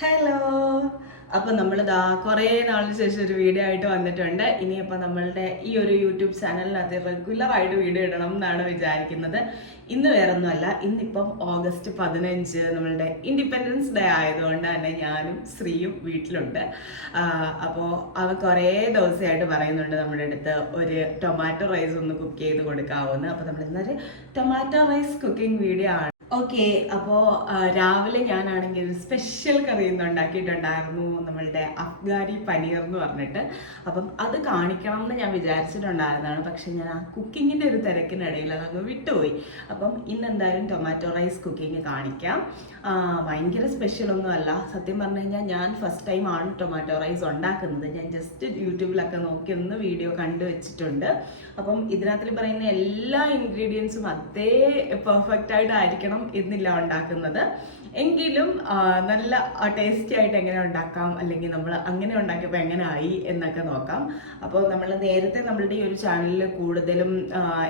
Hello അപ്പോൾ നമ്മൾ ദാ കുറേ നാളിന് ശേഷം ഒരു വീഡിയോ ആയിട്ട് വന്നിട്ടുണ്ട്. ഇനിയിപ്പോൾ നമ്മളുടെ ഈ ഒരു യൂട്യൂബ് ചാനലിനകത്ത് റെഗുലർ ആയിട്ട് വീഡിയോ ഇടണം എന്നാണ് വിചാരിക്കുന്നത്. ഇന്ന് വേറൊന്നുമല്ല ഇന്നിപ്പം ഓഗസ്റ്റ് പതിനഞ്ച് നമ്മളുടെ ഇൻഡിപെൻഡൻസ് ഡേ ആയതുകൊണ്ട് തന്നെ ഞാനും ശ്രീയും വീട്ടിലുണ്ട്. അപ്പോൾ അവ കുറേ ദിവസമായിട്ട് പറയുന്നുണ്ട് നമ്മുടെ അടുത്ത് ഒരു ടൊമാറ്റോ റൈസ് ഒന്ന് കുക്ക് ചെയ്ത് കൊടുക്കാവുന്ന. അപ്പോൾ നമ്മൾ ഇന്നൊരു ടൊമാറ്റോ റൈസ് കുക്കിംഗ് വീഡിയോ ആണ് ഓക്കെ അപ്പോൾ രാവിലെ ഞാനാണെങ്കിൽ ഒരു സ്പെഷ്യൽ കറി ഇന്ന് ഉണ്ടാക്കിയിട്ടുണ്ടായിരുന്നു നമ്മളുടെ അഫ്ഗാനി പനീർ എന്ന് പറഞ്ഞിട്ട്. അപ്പം അത് കാണിക്കണം എന്ന് ഞാൻ വിചാരിച്ചിട്ടുണ്ടായിരുന്നതാണ്. പക്ഷെ ഞാൻ ആ കുക്കിങ്ങിന്റെ ഒരു തിരക്കിനിടയിൽ അതങ്ങ് വിട്ടുപോയി. അപ്പം ഇന്ന് എന്തായാലും ടൊമാറ്റോ റൈസ് കുക്കിംഗ് കാണിക്കാം. ഭയങ്കര സ്പെഷ്യലൊന്നും അല്ല. സത്യം പറഞ്ഞു കഴിഞ്ഞാൽ ഞാൻ ഫസ്റ്റ് ടൈം ആണ് ടൊമാറ്റോ റൈസ് ഉണ്ടാക്കുന്നത്. ഞാൻ ജസ്റ്റ് യൂട്യൂബിലൊക്കെ നോക്കി ഒന്ന് വീഡിയോ കണ്ടു വെച്ചിട്ടുണ്ട്. അപ്പം ഇതിനകത്തിൽ പറയുന്ന എല്ലാ ഇൻഗ്രീഡിയൻസും അതേ പെർഫെക്റ്റ് ആയിട്ട് ആയിരിക്കണം എന്നില്ല ഉണ്ടാക്കുന്നത്. എങ്കിലും നല്ല ടേസ്റ്റി ആയിട്ട് എങ്ങനെ ഉണ്ടാക്കാം? അല്ലെങ്കിൽ നമ്മൾ അങ്ങനെ ഉണ്ടാക്കിയപ്പോൾ എങ്ങനെ ആയി എന്നൊക്കെ നോക്കാം. അപ്പോൾ നമ്മൾ നേരത്തെ നമ്മളുടെ ഈ ഒരു ചാനലിൽ കൂടുതലും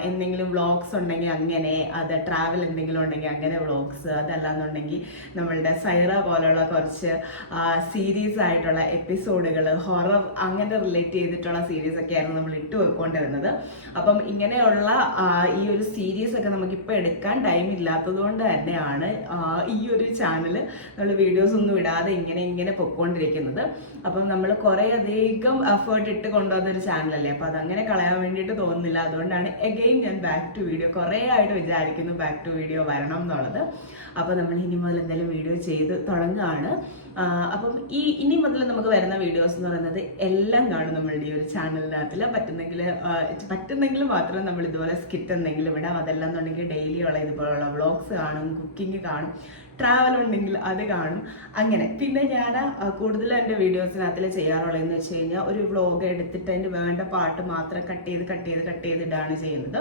എന്തെങ്കിലും വ്ളോഗ്സ് ഉണ്ടെങ്കിൽ അങ്ങനെ അത് ട്രാവൽ എന്തെങ്കിലും ഉണ്ടെങ്കിൽ അങ്ങനെ വ്ളോഗ്സ് അതല്ലാന്നുണ്ടെങ്കിൽ നമ്മളുടെ സൈറ പോലുള്ള കുറച്ച് സീരീസ് ആയിട്ടുള്ള എപ്പിസോഡുകൾ ഹൊറർ അങ്ങനെ റിലേറ്റ് ചെയ്തിട്ടുള്ള സീരീസ് ഒക്കെ ആയിരുന്നു നമ്മൾ ഇട്ട് വെക്കൊണ്ടിരുന്നത് അപ്പം ഇങ്ങനെയുള്ള ഈ ഒരു സീരീസ് ഒക്കെ നമുക്കിപ്പോൾ എടുക്കാൻ ടൈം ഇല്ലാത്തത് കൊണ്ട് തന്നെയാണ് ഈ ഒരു ചാനൽ നമ്മൾ വീഡിയോസ് ഒന്നും ഇടാതെ ഇങ്ങനെ ഇങ്ങനെ പൊക്കോണ്ടിരിക്കുന്നത് അപ്പം നമ്മൾ കുറേ അധികം എഫേർട്ട് ഇട്ട് കൊണ്ടുവന്ന ഒരു ചാനലല്ലേ അപ്പം അതങ്ങനെ കളയാൻ വേണ്ടിയിട്ട് തോന്നുന്നില്ല. അതുകൊണ്ടാണ് എഗെയിൻ ഞാൻ ബാക്ക് ടു വീഡിയോ കുറേ ആയിട്ട് വിചാരിക്കുന്നു ബാക്ക് ടു വീഡിയോ വരണം എന്നുള്ളത്. അപ്പോൾ നമ്മൾ ഇനി മുതൽ എന്തായാലും വീഡിയോ ചെയ്ത് തുടങ്ങുകയാണ്. അപ്പം ഈ ഇനി മുതൽ നമുക്ക് വരുന്ന വീഡിയോസ് എന്ന് പറയുന്നത് എല്ലാം കാണും നമ്മളുടെ ഈ ഒരു ചാനലിനകത്തിൽ പറ്റുന്നെങ്കിൽ പറ്റുന്നെങ്കിൽ മാത്രം നമ്മൾ ഇതുപോലെ സ്കിറ്റ് എന്തെങ്കിലും ഇടാം. അതല്ല എന്നുണ്ടെങ്കിൽ ഡെയിലി ഉള്ള ഇതുപോലുള്ള വ്ളോഗ്സ് കാണും കുക്കിംഗ് കാണും. ട്രാവൽ ഉണ്ടെങ്കിൽ അത് കാണും. അങ്ങനെ. പിന്നെ ഞാൻ കൂടുതൽ എന്റെ വീഡിയോസിനകത്തിൽ ചെയ്യാറുള്ളതെന്ന് വെച്ച് കഴിഞ്ഞാൽ ഒരു വ്ളോഗ് എടുത്തിട്ട് അതിന് വേണ്ട പാട്ട് മാത്രം കട്ട് ചെയ്ത് കട്ട് ചെയ്ത് കട്ട് ചെയ്തിട്ടാണ് ചെയ്യുന്നത്.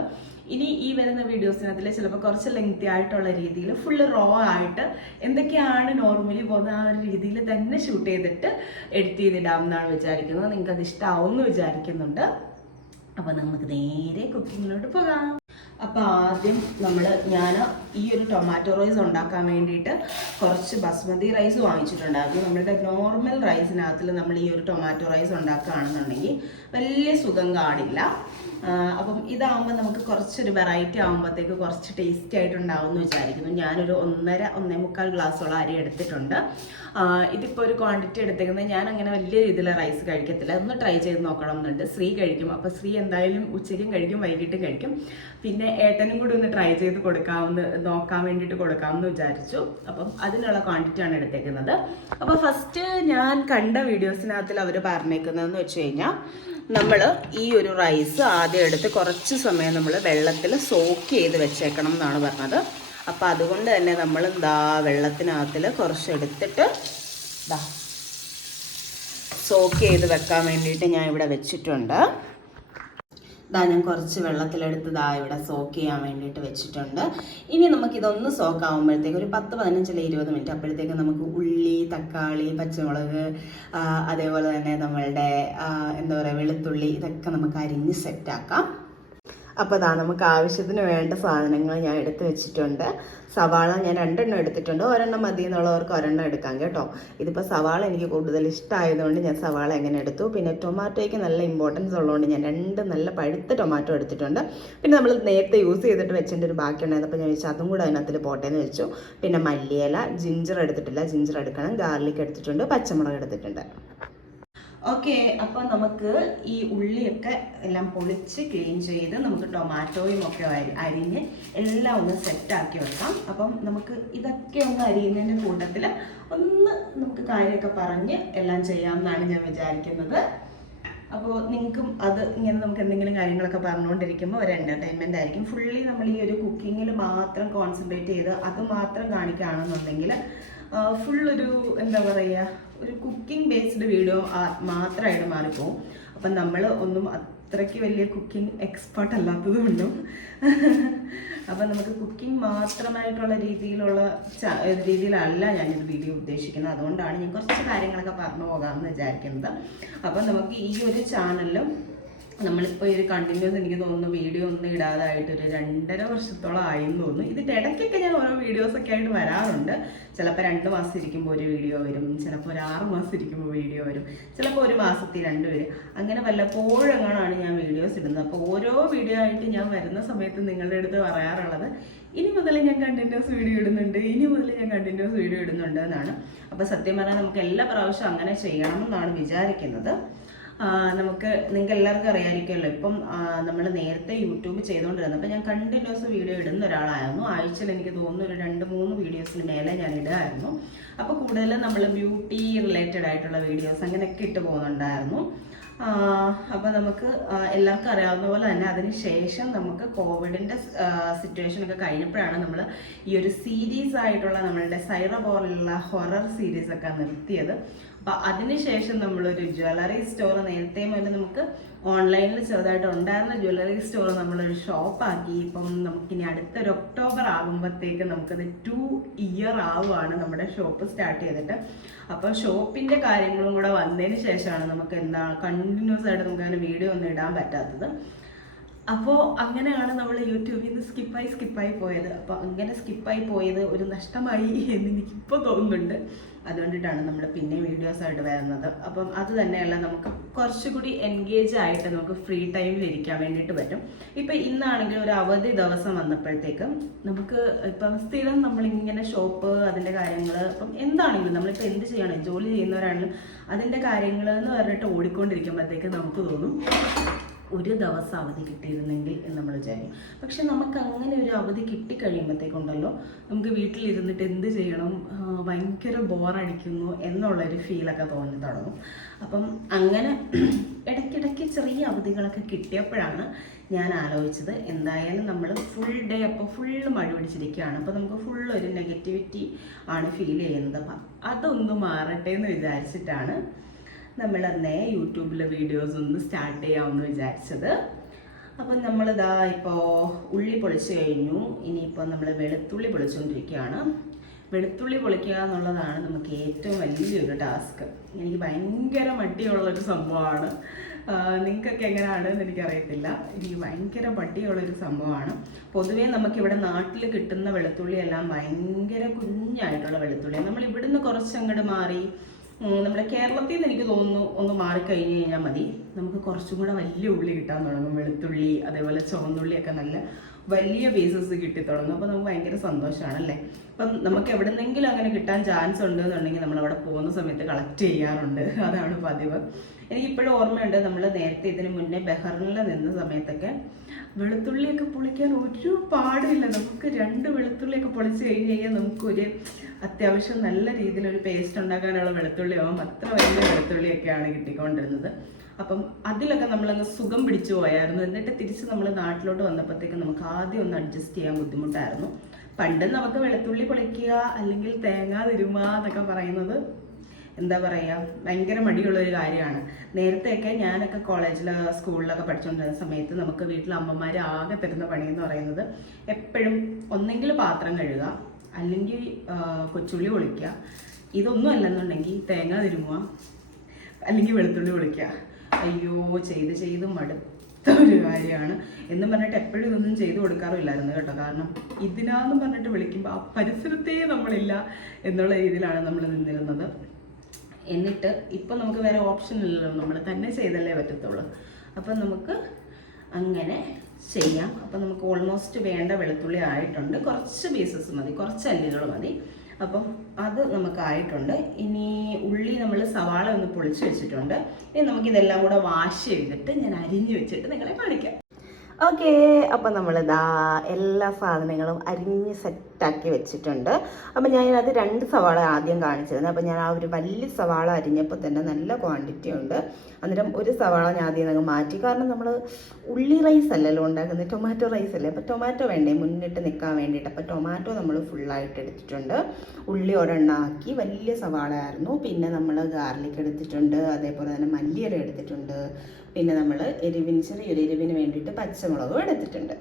ഇനി ഈ വരുന്ന വീഡിയോസിനകത്തിൽ ചിലപ്പോൾ കുറച്ച് ലെങ്തി ആയിട്ടുള്ള രീതിയിൽ ഫുള്ള് റോ ആയിട്ട് എന്തൊക്കെയാണ് നോർമലി പോകുന്ന ആ ഒരു രീതിയിൽ തന്നെ ഷൂട്ട് ചെയ്തിട്ട് എഡിറ്റ് ചെയ്തിടാം എന്നാണ് വിചാരിക്കുന്നത്. നിങ്ങൾക്ക് അത് ഇഷ്ടമാവും എന്ന് വിചാരിക്കുന്നുണ്ട്. അപ്പോൾ നമുക്ക് നേരെ കുക്കിങ്ങിലോട്ട് പോകാം. അപ്പോൾ ആദ്യം നമ്മൾ ഞാൻ ഈ ഒരു ടൊമാറ്റോ റൈസ് ഉണ്ടാക്കാൻ വേണ്ടിയിട്ട് കുറച്ച് ബസ്മതി റൈസ് വാങ്ങിച്ചിട്ടുണ്ടായിരുന്നു നമ്മളുടെ നോർമൽ റൈസിനകത്തിൽ നമ്മൾ ഈ ഒരു ടൊമാറ്റോ റൈസ് ഉണ്ടാക്കുകയാണെന്നുണ്ടെങ്കിൽ വലിയ സുഖം കാണില്ല. അപ്പം ഇതാകുമ്പോൾ നമുക്ക് കുറച്ചൊരു വെറൈറ്റി ആകുമ്പോഴത്തേക്ക് കുറച്ച് ടേസ്റ്റി ആയിട്ടുണ്ടാവും എന്ന് വിചാരിക്കുന്നു. ഞാനൊരു ഒന്നര ഒന്നേ മുക്കാൽ ഗ്ലാസ്സോളം അരി എടുത്തിട്ടുണ്ട്. ഇതിപ്പോൾ ഒരു ക്വാണ്ടിറ്റി എടുത്തേക്കുന്നത് ഞാൻ അങ്ങനെ വലിയ രീതിയിലുള്ള റൈസ് കഴിക്കത്തില്ല. ഒന്ന് ട്രൈ ചെയ്ത് നോക്കണം എന്നുണ്ട് ശ്രീ കഴിക്കും. അപ്പോൾ ശ്രീ എന്തായാലും ഉച്ചയ്ക്കും കഴിക്കും വൈകിട്ടും കഴിക്കും. പിന്നെ ഏട്ടനും കൂടി ഒന്ന് ട്രൈ ചെയ്ത് കൊടുക്കാമെന്ന് നോക്കാൻ വേണ്ടിയിട്ട് കൊടുക്കാമെന്ന് വിചാരിച്ചു. അപ്പം അതിനുള്ള ക്വാണ്ടിറ്റി ആണ് എടുത്തേക്കുന്നത്. അപ്പോൾ ഫസ്റ്റ് ഞാൻ കണ്ട വീഡിയോസിനകത്തിൽ അവർ പറഞ്ഞേക്കുന്നതെന്ന് വെച്ച് കഴിഞ്ഞാൽ നമ്മൾ ഈ ഒരു റൈസ് ആദ്യം എടുത്ത് കുറച്ച് സമയം നമ്മൾ വെള്ളത്തിൽ സോക്ക് ചെയ്ത് വെച്ചേക്കണം എന്നാണ് പറഞ്ഞത്. അപ്പം അതുകൊണ്ട് തന്നെ നമ്മൾ എന്താ വെള്ളത്തിനകത്തിൽ കുറച്ച് എടുത്തിട്ട് സോക്ക് ചെയ്ത് വെക്കാൻ വേണ്ടിയിട്ട് ഞാൻ ഇവിടെ വെച്ചിട്ടുണ്ട്. ദാ ഞാൻ കുറച്ച് വെള്ളത്തിലെടുത്ത് ഇതാ ഇവിടെ സോക്ക് ചെയ്യാൻ വേണ്ടിയിട്ട് വെച്ചിട്ടുണ്ട്. ഇനി നമുക്കിതൊന്ന് സോക്ക് ആകുമ്പോഴത്തേക്ക് ഒരു പത്ത് പതിനഞ്ച് അല്ലെങ്കിൽ ഇരുപത് മിനിറ്റ് അപ്പോഴത്തേക്ക് നമുക്ക് ഉള്ളി തക്കാളി പച്ചമുളക് അതേപോലെ തന്നെ നമ്മളുടെ എന്താ പറയുക വെളുത്തുള്ളി ഇതൊക്കെ നമുക്ക് അരിഞ്ഞ് സെറ്റാക്കാം അപ്പോൾ അതാ നമുക്ക് ആവശ്യത്തിന് വേണ്ട സാധനങ്ങൾ ഞാൻ എടുത്ത് വെച്ചിട്ടുണ്ട്. സവാള ഞാൻ രണ്ടെണ്ണം എടുത്തിട്ടുണ്ട്. ഒരെണ്ണം മതി എന്നുള്ളവർക്ക് ഒരെണ്ണം എടുക്കാം കേട്ടോ. ഇതിപ്പോൾ സവാള എനിക്ക് കൂടുതൽ ഇഷ്ടമായതുകൊണ്ട് ഞാൻ സവാള എങ്ങനെ എടുത്തു. പിന്നെ ടൊമാറ്റോയ്ക്ക് നല്ല ഇമ്പോർട്ടൻസ് ഉള്ളതുകൊണ്ട് ഞാൻ രണ്ട് നല്ല പഴുത്ത ടൊമാറ്റോ എടുത്തിട്ടുണ്ട്. പിന്നെ നമ്മൾ നേരത്തെ യൂസ് ചെയ്തിട്ട് വെച്ചിട്ട് ഒരു ബാക്കി ഉണ്ടായിരുന്നു അപ്പോൾ ഞാൻ വെച്ചാൽ അതും കൂടെ അതിനകത്തിൽ പോട്ടെ എന്ന് വെച്ചു. പിന്നെ മല്ലിയില ജിഞ്ചർ എടുത്തിട്ടില്ല. ജിഞ്ചർ എടുക്കണം. ഗാർലിക് എടുത്തിട്ടുണ്ട്. പച്ചമുളക് എടുത്തിട്ടുണ്ട്. ഓക്കെ അപ്പോൾ നമുക്ക് ഈ ഉള്ളിയൊക്കെ എല്ലാം പൊളിച്ച് ക്ലീൻ ചെയ്ത് നമുക്ക് ടൊമാറ്റോയും ഒക്കെ അരിഞ്ഞ് എല്ലാം ഒന്ന് സെറ്റാക്കി വെക്കാം. അപ്പം നമുക്ക് ഇതൊക്കെ ഒന്ന് അരിയുന്നതിന്റെ കൂട്ടത്തിൽ ഒന്ന് നമുക്ക് കാര്യമൊക്കെ പറഞ്ഞ് എല്ലാം ചെയ്യാമെന്നാണ് ഞാൻ വിചാരിക്കുന്നത്. അപ്പോൾ നിങ്ങൾക്കും അത് ഇങ്ങനെ നമുക്ക് എന്തെങ്കിലും കാര്യങ്ങളൊക്കെ പറഞ്ഞുകൊണ്ടിരിക്കുമ്പോൾ ഒരു എന്റർടൈൻമെന്റ് ആയിരിക്കും. ഫുള്ളി നമ്മൾ ഈ ഒരു കുക്കിങ്ങിൽ മാത്രം കോൺസെൻട്രേറ്റ് ചെയ്ത് അത് മാത്രം കാണിക്കുകയാണെന്നുണ്ടെങ്കിൽ ഫുള്ളൊരു എന്താ പറയുക ഒരു കുക്കിംഗ് ബേസ്ഡ് വീഡിയോ മാത്രമായിട്ട് മാറിപ്പോവും. അപ്പം നമ്മൾ ഒന്നും അത്രയ്ക്ക് വലിയ കുക്കിംഗ് എക്സ്പേർട്ട് അല്ലാത്തത് കൊണ്ടും അപ്പം നമുക്ക് കുക്കിംഗ് മാത്രമായിട്ടുള്ള രീതിയിലുള്ള രീതിയിലല്ല ഞാനിത് വീഡിയോ ഉദ്ദേശിക്കുന്നത്. അതുകൊണ്ടാണ് ഞാൻ കുറച്ച് കാര്യങ്ങളൊക്കെ പറഞ്ഞു പോകാമെന്ന് വിചാരിക്കുന്നത്. അപ്പം നമുക്ക് ഈ ഒരു ചാനലിലും നമ്മളിപ്പോൾ ഒരു കണ്ടിന്യൂസ് എനിക്ക് തോന്നുന്നു വീഡിയോ ഒന്നും ഇടാതായിട്ട് ഒരു രണ്ടര വർഷത്തോളം ആയി എന്ന് തോന്നുന്നു. ഇതിന്റെ ഇടയ്ക്കൊക്കെ ഞാൻ ഓരോ വീഡിയോസൊക്കെ ആയിട്ട് വരാറുണ്ട്. ചിലപ്പോൾ രണ്ട് മാസം ഇരിക്കുമ്പോൾ ഒരു വീഡിയോ വരും. ചിലപ്പോൾ ഒരു ആറ് മാസം ഇരിക്കുമ്പോൾ വീഡിയോ വരും. ചിലപ്പോൾ ഒരു മാസത്തിൽ രണ്ട് വരും. അങ്ങനെ വല്ലപ്പോഴെങ്ങാനാണ് ഞാൻ വീഡിയോസ് ഇടുന്നത്. അപ്പോൾ ഓരോ വീഡിയോ ആയിട്ട് ഞാൻ വരുന്ന സമയത്ത് നിങ്ങളുടെ അടുത്ത് പറയാറുള്ളത് ഇനി മുതൽ ഞാൻ കണ്ടിന്യൂസ് വീഡിയോ ഇടുന്നുണ്ട്. ഇനി മുതൽ ഞാൻ കണ്ടിന്യൂസ് വീഡിയോ ഇടുന്നുണ്ട് എന്നാണ്. അപ്പോൾ സത്യം പറഞ്ഞാൽ നമുക്ക് എല്ലാ പ്രാവശ്യവും അങ്ങനെ ചെയ്യണം എന്നാണ് വിചാരിക്കുന്നത്. നമുക്ക് നിങ്ങൾക്ക് എല്ലാവർക്കും അറിയാമായിരിക്കുമല്ലോ ഇപ്പം നമ്മൾ നേരത്തെ യൂട്യൂബ് ചെയ്തുകൊണ്ടിരുന്നത് അപ്പം ഞാൻ കണ്ടിന്യൂസ് വീഡിയോ ഇടുന്ന ഒരാളായിരുന്നു. ആഴ്ചയിൽ എനിക്ക് തോന്നുന്നു ഒരു രണ്ട് മൂന്ന് വീഡിയോസിന് മേലെ ഞാൻ ഇടുമായിരുന്നു അപ്പോൾ കൂടുതലും നമ്മൾ ബ്യൂട്ടി റിലേറ്റഡ് ആയിട്ടുള്ള വീഡിയോസ് അങ്ങനെയൊക്കെ ഇട്ട് പോകുന്നുണ്ടായിരുന്നു. അപ്പോൾ നമുക്ക് എല്ലാവർക്കും അറിയാവുന്ന പോലെ തന്നെ അതിനുശേഷം നമുക്ക് കോവിഡിന്റെ സിറ്റുവേഷൻ ഒക്കെ കഴിഞ്ഞപ്പോഴാണ് നമ്മൾ ഈ ഒരു സീരീസ് ആയിട്ടുള്ള നമ്മളുടെ സൈറ പോലുള്ള ഹൊറർ സീരീസ് ഒക്കെ നിർത്തിയത്. അപ്പോൾ അതിനുശേഷം ഒരു ജ്വല്ലറി സ്റ്റോർ നേരത്തെ മുതൽ നമുക്ക് ഓൺലൈനിൽ ചെറുതായിട്ട് ഉണ്ടായിരുന്ന ജ്വല്ലറി സ്റ്റോർ നമ്മളൊരു ഷോപ്പാക്കി ഇപ്പം നമുക്കിനി അടുത്തൊരു ഒക്ടോബർ ആകുമ്പോഴത്തേക്ക് നമുക്കത് ടു ഇയർ ആവുകയാണ് നമ്മുടെ ഷോപ്പ് സ്റ്റാർട്ട് ചെയ്തിട്ട്. അപ്പോൾ ഷോപ്പിന്റെ കാര്യങ്ങളും കൂടെ വന്നതിന് ശേഷമാണ് നമുക്ക് എന്താ കണ്ടിന്യൂസ് ആയിട്ട് നമുക്ക് അങ്ങനെ വീഡിയോ ഒന്നും ഇടാൻ പറ്റാത്തത്. അപ്പോൾ അങ്ങനെയാണ് നമ്മൾ യൂട്യൂബിൽ നിന്ന് സ്കിപ്പായി സ്കിപ്പായി പോയത്. അപ്പോൾ അങ്ങനെ സ്കിപ്പായി പോയത് ഒരു നഷ്ടമായി എന്ന് എനിക്കിപ്പോൾ തോന്നുന്നുണ്ട്. അതുകൊണ്ടിട്ടാണ് നമ്മൾ പിന്നെ വീഡിയോസ് ആയിട്ട് വരുന്നത്. അപ്പം അത് തന്നെയല്ല നമുക്ക് കുറച്ചുകൂടി എൻഗേജ് ആയിട്ട് നമുക്ക് ഫ്രീ ടൈമിൽ ഇരിക്കാൻ വേണ്ടിയിട്ട് പറ്റും. ഇപ്പം ഇന്നാണെങ്കിൽ ഒരു അവധി ദിവസം വന്നപ്പോഴത്തേക്കും നമുക്ക് ഇപ്പം സ്ഥിരം നമ്മളിങ്ങനെ ഷോപ്പ് അതിന്റെ കാര്യങ്ങൾ അപ്പം എന്താണെങ്കിലും നമ്മളിപ്പോൾ എന്ത് ചെയ്യണം? ജോലി ചെയ്യുന്നവരാണെങ്കിലും അതിന്റെ കാര്യങ്ങൾ എന്ന് പറഞ്ഞിട്ട് ഓടിക്കൊണ്ടിരിക്കുമ്പോഴത്തേക്ക് നമുക്ക് തോന്നും ഒരു ദിവസം അവധി കിട്ടിയിരുന്നെങ്കിൽ എന്ന് നമ്മൾ വിചാരിക്കും. പക്ഷെ നമുക്ക് അങ്ങനെ ഒരു അവധി കിട്ടിക്കഴിയുമ്പോഴത്തേക്കുണ്ടല്ലോ നമുക്ക് വീട്ടിലിരുന്നിട്ട് എന്ത് ചെയ്യണം ഭയങ്കര ബോറടിക്കുന്നു എന്നുള്ളൊരു ഫീലൊക്കെ തോന്നി തുടങ്ങും. അപ്പം അങ്ങനെ ഇടയ്ക്കിടയ്ക്ക് ചെറിയ അവധികളൊക്കെ കിട്ടിയപ്പോഴാണ് ഞാൻ ആലോചിച്ചത് എന്തായാലും നമ്മൾ ഫുൾ ഡേ അപ്പോൾ ഫുൾ മഴ പിടിച്ചിരിക്കുകയാണ്. അപ്പോൾ നമുക്ക് ഫുൾ ഒരു നെഗറ്റിവിറ്റി ആണ് ഫീൽ ചെയ്യുന്നത്. അപ്പം അതൊന്ന് മാറട്ടെ എന്ന് വിചാരിച്ചിട്ടാണ് നമ്മൾ അന്നേ യൂട്യൂബിലെ വീഡിയോസ് ഒന്ന് സ്റ്റാർട്ട് ചെയ്യാമെന്ന് വിചാരിച്ചത്. അപ്പം നമ്മളിതാ ഇപ്പോൾ ഉള്ളി പൊളിച്ച് കഴിഞ്ഞു. ഇനിയിപ്പോൾ നമ്മൾ വെളുത്തുള്ളി പൊളിച്ചുകൊണ്ടിരിക്കുകയാണ് വെളുത്തുള്ളി പൊളിക്കുക എന്നുള്ളതാണ് നമുക്ക് ഏറ്റവും വലിയൊരു ടാസ്ക് എനിക്ക് ഭയങ്കര മടിയുള്ളൊരു സംഭവമാണ്. നിങ്ങൾക്കൊക്കെ എങ്ങനെയാണെന്ന് എനിക്കറിയത്തില്ല. എനിക്ക് ഭയങ്കര മടിയുള്ളൊരു സംഭവമാണ്. പൊതുവേ നമുക്കിവിടെ നാട്ടിൽ കിട്ടുന്ന വെളുത്തുള്ളി എല്ലാം ഭയങ്കര കുഞ്ഞായിട്ടുള്ള വെളുത്തുള്ളി നമ്മൾ ഇവിടുന്ന് കുറച്ചങ്ങോട്ട് മാറി നമ്മുടെ കേരളത്തിൽ നിന്ന് എനിക്ക് തോന്നുന്നു ഒന്ന് മാറിക്കഴിഞ്ഞ് കഴിഞ്ഞാൽ മതി. നമുക്ക് കുറച്ചും കൂടെ വലിയ ഉള്ളി കിട്ടാൻ തുടങ്ങും. വെളുത്തുള്ളി അതേപോലെ ചുവന്നുള്ളിയൊക്കെ നല്ല വലിയ പീസസ് കിട്ടി തുടങ്ങും. അപ്പോൾ നമുക്ക് ഭയങ്കര സന്തോഷമാണ് അല്ലേ അപ്പം നമുക്ക് എവിടെന്നെങ്കിലും അങ്ങനെ കിട്ടാൻ ചാൻസ് ഉണ്ട് എന്നുണ്ടെങ്കിൽ നമ്മൾ അവിടെ പോകുന്ന സമയത്ത് കളക്ട് ചെയ്യാറുണ്ട്. അതാണ് പതിവ്. എനിക്കിപ്പോഴും ഓർമ്മയുണ്ട് നമ്മൾ നേരത്തെ ഇതിന് മുന്നേ ബെഹറിനിൽ നിന്ന സമയത്തൊക്കെ വെളുത്തുള്ളിയൊക്കെ പൊളിക്കാൻ ഒരു പാടില്ല. നമുക്ക് രണ്ട് വെളുത്തുള്ളിയൊക്കെ പൊളിച്ച് കഴിഞ്ഞ് കഴിഞ്ഞാൽ നമുക്കൊരു അത്യാവശ്യം നല്ല രീതിയിൽ ഒരു പേസ്റ്റ് ഉണ്ടാക്കാനുള്ള വെളുത്തുള്ളി ആവും അത്ര വലിയ വെളുത്തുള്ളിയൊക്കെയാണ് കിട്ടിക്കൊണ്ടിരുന്നത്. അപ്പം അതിലൊക്കെ നമ്മളങ്ങ് സുഖം പിടിച്ചു പോയായിരുന്നു. എന്നിട്ട് തിരിച്ച് നമ്മൾ നാട്ടിലോട്ട് വന്നപ്പോഴത്തേക്ക് നമുക്ക് ആദ്യം ഒന്ന് അഡ്ജസ്റ്റ് ചെയ്യാൻ ബുദ്ധിമുട്ടായിരുന്നു. പണ്ട് നമുക്ക് വെളുത്തുള്ളി പൊളിക്കുക അല്ലെങ്കിൽ തേങ്ങ തിരുമ എന്നൊക്കെ പറയുന്നത് എന്താ പറയുക ഭയങ്കര മടിയുള്ള ഒരു കാര്യമാണ്. നേരത്തെയൊക്കെ ഞാനൊക്കെ കോളേജിൽ സ്കൂളിലൊക്കെ പഠിച്ചുകൊണ്ടിരുന്ന സമയത്ത് നമുക്ക് വീട്ടിൽ അമ്മമാർ ആകെ തരുന്ന പണി എന്ന് പറയുന്നത് എപ്പോഴും ഒന്നെങ്കിൽ പാത്രം കഴുകുക അല്ലെങ്കിൽ കൊച്ചുള്ളി ഒളിക്കുക ഇതൊന്നും അല്ലെന്നുണ്ടെങ്കിൽ തേങ്ങ തിരുമുക അല്ലെങ്കിൽ വെളുത്തുള്ളി ഒളിക്കുക അയ്യോ ചെയ്ത് ചെയ്ത് മടുത്ത ഒരു കാര്യമാണ്. എന്നും പറഞ്ഞിട്ട് എപ്പോഴും ഇതൊന്നും ചെയ്ത് കൊടുക്കാറില്ലായിരുന്നു കേട്ടോ. കാരണം ഇതിനാന്ന് പറഞ്ഞിട്ട് വിളിക്കുമ്പോൾ ആ പരിസരത്തേ നമ്മളില്ല എന്നുള്ള രീതിയിലാണ് നമ്മൾ നിന്നിരുന്നത്. എന്നിട്ട് ഇപ്പം നമുക്ക് വേറെ ഓപ്ഷൻ ഇല്ലല്ലോ. നമ്മൾ തന്നെ ചെയ്തല്ലേ പറ്റത്തുള്ളൂ. അപ്പം നമുക്ക് അങ്ങനെ ചെയ്യാം. അപ്പം നമുക്ക് ഓൾമോസ്റ്റ് വേണ്ട വെളുത്തുള്ളി ആയിട്ടുണ്ട്. കുറച്ച് പീസസ് മതി. കുറച്ച് അല്ലികൾ മതി. അപ്പം അത് നമുക്ക് ആയിട്ടുണ്ട്. ഇനി ഉള്ളി നമ്മൾ സവാള ഒന്ന് പൊളിച്ച് വെച്ചിട്ടുണ്ട്. ഇനി നമുക്കിതെല്ലാം കൂടെ വാഷ് ചെയ്തിട്ട് ഞാൻ അരിഞ്ഞു വെച്ചിട്ട് നിങ്ങളെ കാണിക്കാം. ഓക്കെ അപ്പം നമ്മളിതാ എല്ലാ സാധനങ്ങളും അരിഞ്ഞ് സെറ്റാക്കി വെച്ചിട്ടുണ്ട്. അപ്പം ഞാനത് രണ്ട് സവാള ആദ്യം കാണിച്ചിരുന്നു. അപ്പം ഞാൻ ആ ഒരു വലിയ സവാള അരിഞ്ഞപ്പോൾ തന്നെ നല്ല ക്വാണ്ടിറ്റി ഉണ്ട്. അന്നേരം ഒരു സവാള ഞാൻ ആദ്യം അങ്ങ് മാറ്റി. കാരണം നമ്മൾ ഉള്ളി റൈസ് അല്ലല്ലോ ഉണ്ടാക്കുന്നത്? ടൊമാറ്റോ റൈസ് അല്ലേ? അപ്പോൾ ടൊമാറ്റോ വേണ്ടേ? മുന്നിട്ട് നിൽക്കാൻ വേണ്ടിയിട്ട്. അപ്പോൾ ടൊമാറ്റോ നമ്മൾ ഫുള്ളായിട്ട് എടുത്തിട്ടുണ്ട്. ഉള്ളി ഒരെണ്ണാക്കി വലിയ സവാള ആയിരുന്നു. പിന്നെ നമ്മൾ ഗാർലിക് എടുത്തിട്ടുണ്ട്. അതേപോലെ തന്നെ മല്ലിയില എടുത്തിട്ടുണ്ട്. പിന്നെ നമ്മൾ എരിവിന് ചെറിയൊരു എരിവിന് വേണ്ടിയിട്ട് പച്ചമുളകും എടുത്തിട്ടുണ്ട്.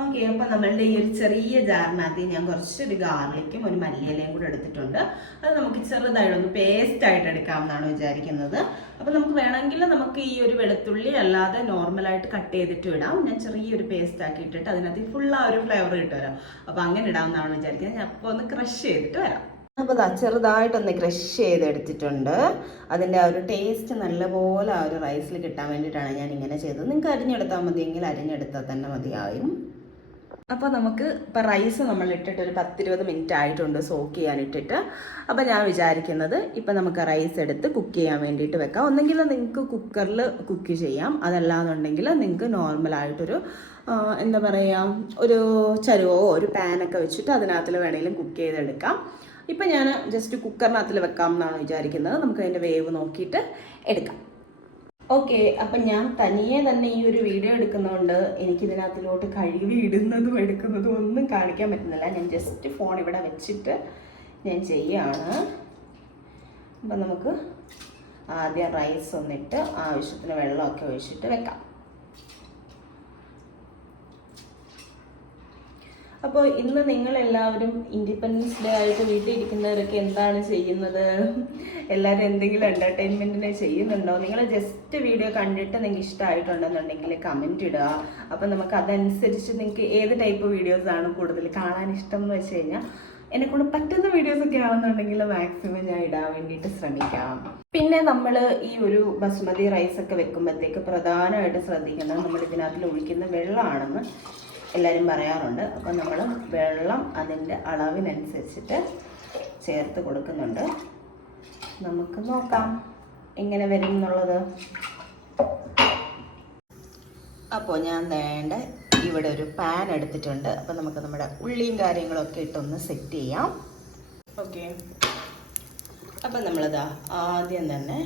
ഓക്കെ അപ്പൊ നമ്മളുടെ ഈ ഒരു ചെറിയ ജാറിനകത്ത് ഞാൻ കുറച്ചൊരു ഗാർലിക്കും ഒരു മല്ലിയിലയും കൂടെ എടുത്തിട്ടുണ്ട്. അത് നമുക്ക് ചെറുതായിട്ടൊന്ന് പേസ്റ്റ് ആയിട്ട് എടുക്കാമെന്നാണ് വിചാരിക്കുന്നത്. അപ്പൊ നമുക്ക് വേണമെങ്കിൽ നമുക്ക് ഈ ഒരു വെളുത്തുള്ളി അല്ലാതെ നോർമലായിട്ട് കട്ട് ചെയ്തിട്ട് ഇടാം. ഞാൻ ചെറിയൊരു പേസ്റ്റ് ആക്കി ഇട്ടിട്ട് അതിനകത്ത് ഫുൾ ആ ഒരു ഫ്ലേവർ കിട്ടുമല്ലോ അപ്പൊ അങ്ങനെ ഇടാമെന്നാണ് വിചാരിക്കുന്നത്. ഞാൻ അപ്പോൾ ഒന്ന് ക്രഷ് ചെയ്തിട്ട് വരാം. അപ്പോൾ ദാ ചെറുതായിട്ടൊന്ന് ക്രഷ് ചെയ്തെടുത്തിട്ടുണ്ട്. അതിന്റെ ആ ഒരു ടേസ്റ്റ് നല്ലപോലെ ആ ഒരു റൈസിൽ കിട്ടാൻ വേണ്ടിയിട്ടാണ് ഞാൻ ഇങ്ങനെ ചെയ്തത്. നിങ്ങൾക്ക് അരിഞ്ഞെടുത്താൽ മതിയെങ്കിൽ അരിഞ്ഞെടുത്താൽ തന്നെ മതിയായും അപ്പോൾ നമുക്ക് ഇപ്പോൾ റൈസ് നമ്മൾ ഇട്ടിട്ട് ഒരു പത്തിരുപത് മിനിറ്റ് ആയിട്ടുണ്ട് സോക്ക് ചെയ്യാൻ ഇട്ടിട്ട്. അപ്പോൾ ഞാൻ വിചാരിക്കുന്നത് ഇപ്പം നമുക്ക് റൈസ് എടുത്ത് കുക്ക് ചെയ്യാൻ വേണ്ടിയിട്ട് വെക്കാം. ഒന്നെങ്കിൽ നിങ്ങൾക്ക് കുക്കറിൽ കുക്ക് ചെയ്യാം. അതല്ലാന്നുണ്ടെങ്കിൽ നിങ്ങൾക്ക് നോർമലായിട്ടൊരു എന്താ പറയുക ഒരു ചരുവോ ഒരു പാനൊക്കെ വെച്ചിട്ട് അതിനകത്ത് വേണമെങ്കിലും കുക്ക് ചെയ്തെടുക്കാം. ഇപ്പം ഞാൻ ജസ്റ്റ് കുക്കറിനകത്തിൽ വെക്കാം എന്നാണ് വിചാരിക്കുന്നത്. നമുക്ക് അതിന്റെ വേവ് നോക്കിയിട്ട് എടുക്കാം. ഓക്കെ അപ്പം ഞാൻ തനിയെ തന്നെ ഈ ഒരു വീഡിയോ എടുക്കുന്നതുകൊണ്ട് എനിക്ക് എനിക്കിതിനകത്തിലോട്ട് കഴുകി ഇടുന്നതും എടുക്കുന്നതും ഒന്നും കാണിക്കാൻ പറ്റുന്നില്ല. ഞാൻ ജസ്റ്റ് ഫോൺ ഇവിടെ വെച്ചിട്ട് ഞാൻ ചെയ്യാണ്. അപ്പം നമുക്ക് ആദ്യം റൈസ് ഒന്നിട്ട് ആവശ്യത്തിന് വെള്ളമൊക്കെ ഒഴിച്ചിട്ട് വെക്കാം. അപ്പോൾ ഇന്ന് നിങ്ങൾ എല്ലാവരും ഇൻഡിപെൻഡൻസ് ഡേ ആയിട്ട് വീട്ടിൽ ഇരിക്കുന്നവരൊക്കെ എന്താണ് ചെയ്യുന്നത്? എല്ലാവരും എന്തെങ്കിലും എന്റർടൈൻമെന്റിന് ചെയ്യുന്നുണ്ടോ? നിങ്ങൾ ജസ്റ്റ് വീഡിയോ കണ്ടിട്ട് നിങ്ങൾക്ക് ഇഷ്ടമായിട്ടുണ്ടെന്നുണ്ടെങ്കിൽ കമന്റ് ഇടുക. അപ്പോൾ നമുക്ക് അതനുസരിച്ച് നിങ്ങൾക്ക് ഏത് ടൈപ്പ് വീഡിയോസ് ആണ് കൂടുതൽ കാണാൻ ഇഷ്ടം എന്ന് വെച്ച് കഴിഞ്ഞാൽ എന്നെ കൊണ്ട് പറ്റുന്ന വീഡിയോസ് ഒക്കെ ആവുന്നുണ്ടെങ്കിൽ മാക്സിമം ഞാൻ ഇടാൻ വേണ്ടിയിട്ട് ശ്രമിക്കാം. പിന്നെ നമ്മൾ ഈ ഒരു ബസുമതി റൈസ് ഒക്കെ വെക്കുമ്പോഴത്തേക്ക് പ്രധാനമായിട്ട് ശ്രദ്ധിക്കുന്നത് നമ്മൾ ഇതിനകത്തിൽ ഒഴിക്കുന്ന വെള്ളമാണെന്ന് എല്ലാവരും പറയാറുണ്ട്. അപ്പോൾ നമ്മൾ വെള്ളം അതിന്റെ അളവിനനുസരിച്ചിട്ട് ചേർത്ത് കൊടുക്കുന്നുണ്ട്. നമുക്ക് നോക്കാം. എങ്ങനെ വരും എന്നുള്ളത്. അപ്പോൾ ഞാൻ വേണ്ട ഇവിടെ ഒരു പാൻ എടുത്തിട്ടുണ്ട്. അപ്പോൾ നമുക്ക് നമ്മുടെ ഉള്ളിയും കാര്യങ്ങളൊക്കെ ഇട്ടൊന്ന് സെറ്റ് ചെയ്യാം. ഓക്കെ അപ്പം നമ്മളിതാ ആദ്യം തന്നെ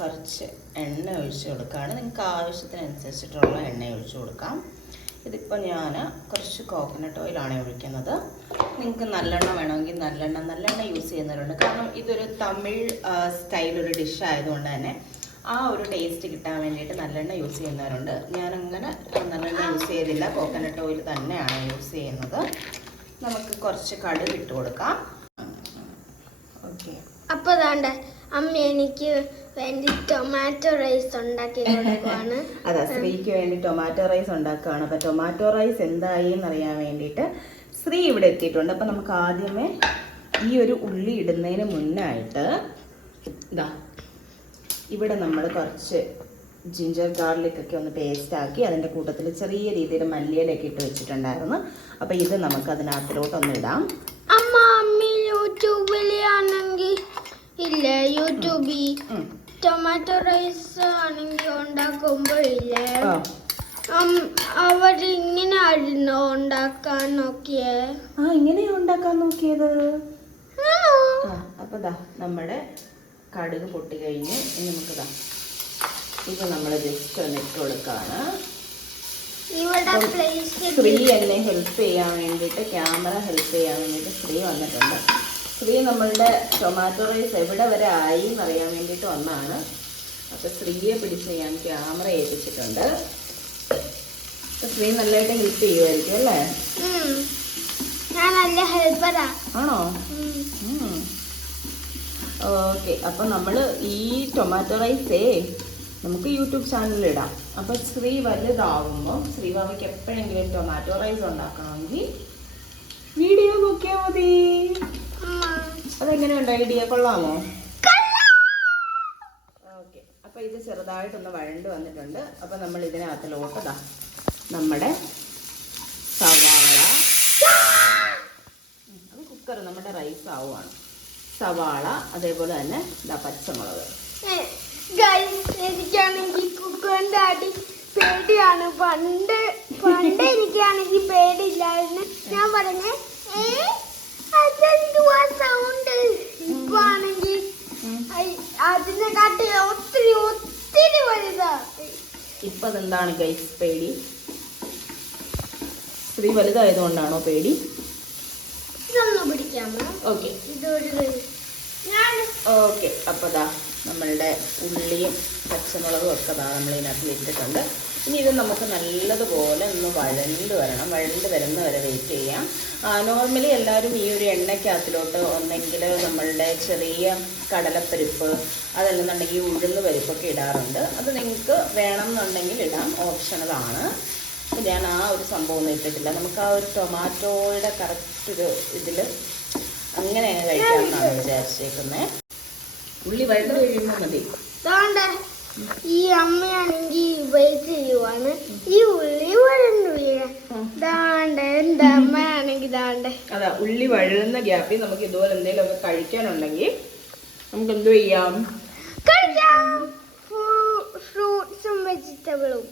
കുറച്ച് എണ്ണ ഒഴിച്ച് കൊടുക്കുകയാണ്. നിങ്ങൾക്ക് ആവശ്യത്തിനനുസരിച്ചിട്ടുള്ള എണ്ണ ഒഴിച്ച് കൊടുക്കാം. ഇതിപ്പോൾ ഞാൻ കുറച്ച് കോക്കനട്ട് ഓയിലാണ് ഒഴിക്കുന്നത്. നിങ്ങൾക്ക് നല്ലെണ്ണ വേണമെങ്കിൽ നല്ലെണ്ണ നല്ലെണ്ണ യൂസ് ചെയ്യുന്നവരുണ്ട്. കാരണം ഇതൊരു തമിഴ് സ്റ്റൈൽ ഒരു ഡിഷ് ആയതുകൊണ്ട് തന്നെ ആ ഒരു ടേസ്റ്റ് കിട്ടാൻ വേണ്ടിയിട്ട് നല്ലെണ്ണ യൂസ് ചെയ്യുന്നവരുണ്ട്. ഞാനങ്ങനെ നല്ലെണ്ണ യൂസ് ചെയ്തില്ല. കോക്കനട്ട് ഓയിൽ തന്നെയാണ് യൂസ് ചെയ്യുന്നത്. നമുക്ക് കുറച്ച് കടുക് ഇട്ട് കൊടുക്കാം. ഓക്കെ അപ്പോൾ ദാണ്ട അമ്മ എനിക്ക് വേണ്ടി ടൊമാറ്റോ റൈസ് ഉണ്ടാക്കി കൊടുക്കുവാണ് അതാ ശ്രീക്ക് വേണ്ടി ടൊമാറ്റോ റൈസ് ഉണ്ടാക്കുകയാണ്. അപ്പൊ ടൊമാറ്റോ റൈസ് എന്തായി എന്നറിയാൻ വേണ്ടിയിട്ട് സ്ത്രീ ഇവിടെ എത്തിയിട്ടുണ്ട്. അപ്പൊ നമുക്ക് ആദ്യമേ ഈ ഒരു ഉള്ളി ഇടുന്നതിന് മുന്നായിട്ട് ഇതാ ഇവിടെ നമ്മൾ കുറച്ച് ജിഞ്ചർ ഗാർലിക് ഒക്കെ ഒന്ന് പേസ്റ്റ് ആക്കി അതിന്റെ കൂട്ടത്തിൽ ചെറിയ രീതിയിൽ മല്ലിയിലൊക്കെ ഇട്ട് വെച്ചിട്ടുണ്ടായിരുന്നു. അപ്പോൾ ഇത് നമുക്ക് അതിനകത്തിലോട്ടൊന്ന് ഇടാം. അമ്മ യൂട്യൂബിലാണെങ്കിൽ ഇല്ല യൂട്യൂബിൽ ടൊമാറ്റോ റൈസ് ആണെങ്കിൽ ഉണ്ടാക്കുമ്പോഴില്ലേ? അവർ അവരിങ്ങനെ ആയിരുന്നു ഉണ്ടാക്കാൻ നോക്കിയേ. ആ ഇങ്ങനെയാ ഉണ്ടാക്കാൻ നോക്കിയത്? അപ്പൊ അപ്പോൾ ദാ നമ്മുടെ കടുക് പൊട്ടി കഴിഞ്ഞ് ഇനി നമുക്ക് ദാ ഇപ്പൊ നമ്മൾ ജസ്റ്റ് ഒന്ന് ഇട്ട് കൊടുക്കാണ്. ഫ്രീ സ്ത്രീ എന്നെ ഹെൽപ്പ് ചെയ്യാൻ വേണ്ടിയിട്ട് ക്യാമറ ഹെൽപ്പ് ചെയ്യാൻ വേണ്ടിയിട്ട് സ്ത്രീ വന്നിട്ടുണ്ട്. സ്ത്രീ നമ്മളുടെ ടൊമാറ്റോ റൈസ് എവിടെ വരെ ആയി എന്നറിയാൻ വേണ്ടിയിട്ട് ഒന്നാണ് അപ്പോൾ സ്ത്രീയെ പിടിച്ച് ഞാൻ ക്യാമറ ഏൽപ്പിച്ചിട്ടുണ്ട്. സ്ത്രീ നല്ലതായിട്ട് ഹെൽപ്പ് ചെയ്യുമായിരിക്കും അല്ലേ? ഞാൻ നല്ല ഹെൽപ്പറാ ആണോ? ഓക്കെ. അപ്പം നമ്മൾ ഈ ടൊമാറ്റോ റൈസേ നമുക്ക് യൂട്യൂബ് ചാനലിൽ ഇടാം. അപ്പോൾ ശ്രീ വലുതാവുമ്പോൾ ബാബയ്ക്ക് എപ്പോഴെങ്കിലും ടൊമാറ്റോ റൈസ് ഉണ്ടാക്കണമെങ്കിൽ വീഡിയോ നോക്കിയാൽ മതി. അതെങ്ങനെയുണ്ട് ഐഡിയ? കൊള്ളാമോ? ഓക്കെ. അപ്പോൾ ഇത് ചെറുതായിട്ടൊന്ന് വഴണ്ട് വന്നിട്ടുണ്ട്. അപ്പോൾ നമ്മൾ ഇതിനകത്തിലോട്ടതാ നമ്മുടെ സവാള. അത് കുക്കർ നമ്മുടെ റൈസ് ആവുകയാണ് സവാള അതേപോലെ തന്നെ ഇതാ പച്ചമുളക്. എനിക്കാണെങ്കിൽ കുക്കറിന്റെ അടി പേടിയാണ്. പണ്ട് പണ്ട് എനിക്കാണെങ്കിൽ പേടിയില്ലായിരുന്നു. ഞാൻ പറഞ്ഞേ ഇപ്പൊ അതെന്താണ് ഗൈസ് പേടി? സ്ത്രീ വലുതായതുകൊണ്ടാണോ പേടി? ഓക്കെ ഓക്കെ നമ്മളുടെ ഉള്ളിയും പച്ചമുളകും ഒക്കെ നമ്മൾ ഇതിനകത്ത് ഇട്ടിട്ടുണ്ട് ഇനി ഇത് നമുക്ക് നല്ലതുപോലെ ഒന്ന് വഴണ്ട് വരണം. വഴണ്ട് വരുന്ന വരെ വെയിറ്റ് ചെയ്യാം നോർമലി എല്ലാവരും ഈ ഒരു എണ്ണയ്ക്കകത്തിലോട്ട് ഒന്നെങ്കിൽ നമ്മളുടെ ചെറിയ കടലപ്പരിപ്പ് അതല്ലെന്നുണ്ടെങ്കിൽ ഉഴുന്ന് പരിപ്പൊക്കെ ഇടാറുണ്ട്. അത് നിങ്ങൾക്ക് വേണം എന്നുണ്ടെങ്കിൽ ഇടാം ഓപ്ഷണലാണ് ഞാൻ ആ ഒരു സംഭവം ഒന്നും ഇട്ടിട്ടില്ല. നമുക്ക് ആ ഒരു ടൊമാറ്റോയുടെ കറക്റ്റ് ഒരു ഇതിൽ അങ്ങനെ അങ്ങ് കഴിക്കാമെന്നാണ് വിചാരിച്ചേക്കുന്നത് ഉള്ളി വഴണ്ട് കഴിയുമ്പോൾ മതി. ഈ അമ്മയാണെങ്കിൽ വെയിറ്റ് ചെയ്യുവാണ്. ഈ ഉള്ളി വരണ്ടു വീഴാൻ. ദാണ്ടെ എന്റെ അമ്മയാണെങ്കിൽ ദാണ്ടെ. അതാ ഉള്ളി വഴുന്ന ഗ്യാപ്പിൽ നമുക്ക് ഇതുപോലെ എന്തെങ്കിലും ഒക്കെ കഴിക്കാനുണ്ടെങ്കിൽ നമുക്ക് എന്ത് ചെയ്യാം? കഴിക്കാം. ഫ്രൂട്ട്സും വെജിറ്റബിളും.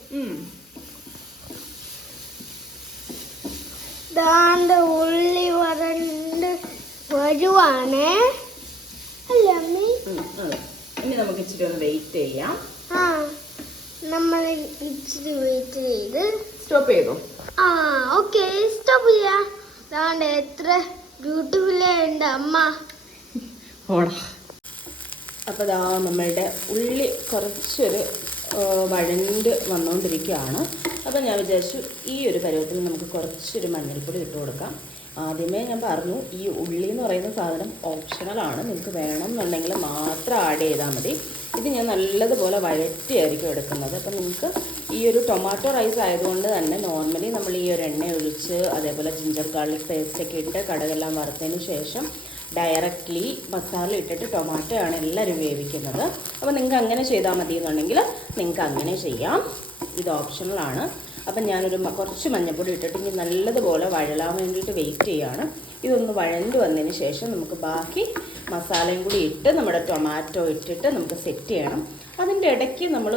ദാണ്ട് ഉള്ളി വരണ്ട് വരുവാണേ. അല്ല അമ്മ. ഇനി നമുക്ക് ഇച്ചിരി ഒന്ന് വെയിറ്റ് ചെയ്യാം. നമ്മൾ ഇച്ചിരി വെയിറ്റ് ചെയ്ത്. സ്റ്റോപ്പ് ചെയ്തു. ആ ഓക്കെ സ്റ്റോപ്പ് ചെയ്യാം. എത്ര ബ്യൂട്ടിഫുൾ ഉണ്ട് അമ്മ. ഓടാ. അപ്പോൾ ദാ നമ്മളുടെ ഉള്ളി കുറച്ചൊരു വഴണ്ട് വന്നുകൊണ്ടിരിക്കുകയാണ് അപ്പോൾ ഞാൻ വിചാരിച്ചു ഈ ഒരു പരുവത്തിൽ നമുക്ക് കുറച്ചൊരു മഞ്ഞൾപ്പൊടി ഇട്ട് കൊടുക്കാം. ആദ്യമേ ഞാൻ പറഞ്ഞു ഈ ഉള്ളി എന്ന് പറയുന്ന സാധനം ഓപ്ഷണലാണ് നിങ്ങൾക്ക് വേണം എന്നുണ്ടെങ്കിൽ മാത്രം ആഡ് ചെയ്താൽ മതി. ഇത് ഞാൻ നല്ലതുപോലെ വഴറ്റിയായിരിക്കും എടുക്കുന്നത്. അപ്പം നിങ്ങൾക്ക് ഈ ഒരു ടൊമാറ്റോ റൈസ് ആയതുകൊണ്ട് തന്നെ നോർമലി നമ്മൾ ഈ ഒരു എണ്ണ ഒഴിച്ച് അതേപോലെ ജിഞ്ചർ ഗാർലിക് പേസ്റ്റൊക്കെ ഇട്ട് കടകെല്ലാം വറുത്തതിന് ശേഷം ഡയറക്റ്റ്ലി മസാല ഇട്ടിട്ട് ടൊമാറ്റോ ആണ് എല്ലാവരും വേവിക്കുന്നത്. അപ്പോൾ നിങ്ങൾക്ക് അങ്ങനെ ചെയ്താൽ മതി എന്നുണ്ടെങ്കിൽ നിങ്ങൾക്ക് അങ്ങനെ ചെയ്യാം. ഇത് ഓപ്ഷണലാണ് അപ്പം ഞാനൊരു കുറച്ച് മഞ്ഞൾപ്പൊടി ഇട്ടിട്ട് ഇനി നല്ലതുപോലെ വഴലാൻ വേണ്ടിയിട്ട് വെയിറ്റ് ചെയ്യുകയാണ് ഇതൊന്ന് വഴണ്ട് വന്നതിന് ശേഷം നമുക്ക് ബാക്കി മസാലയും കൂടി ഇട്ട് നമ്മുടെ ടൊമാറ്റോ ഇട്ടിട്ട് നമുക്ക് സെറ്റ് ചെയ്യണം. അതിന്റെ ഇടയ്ക്ക് നമ്മൾ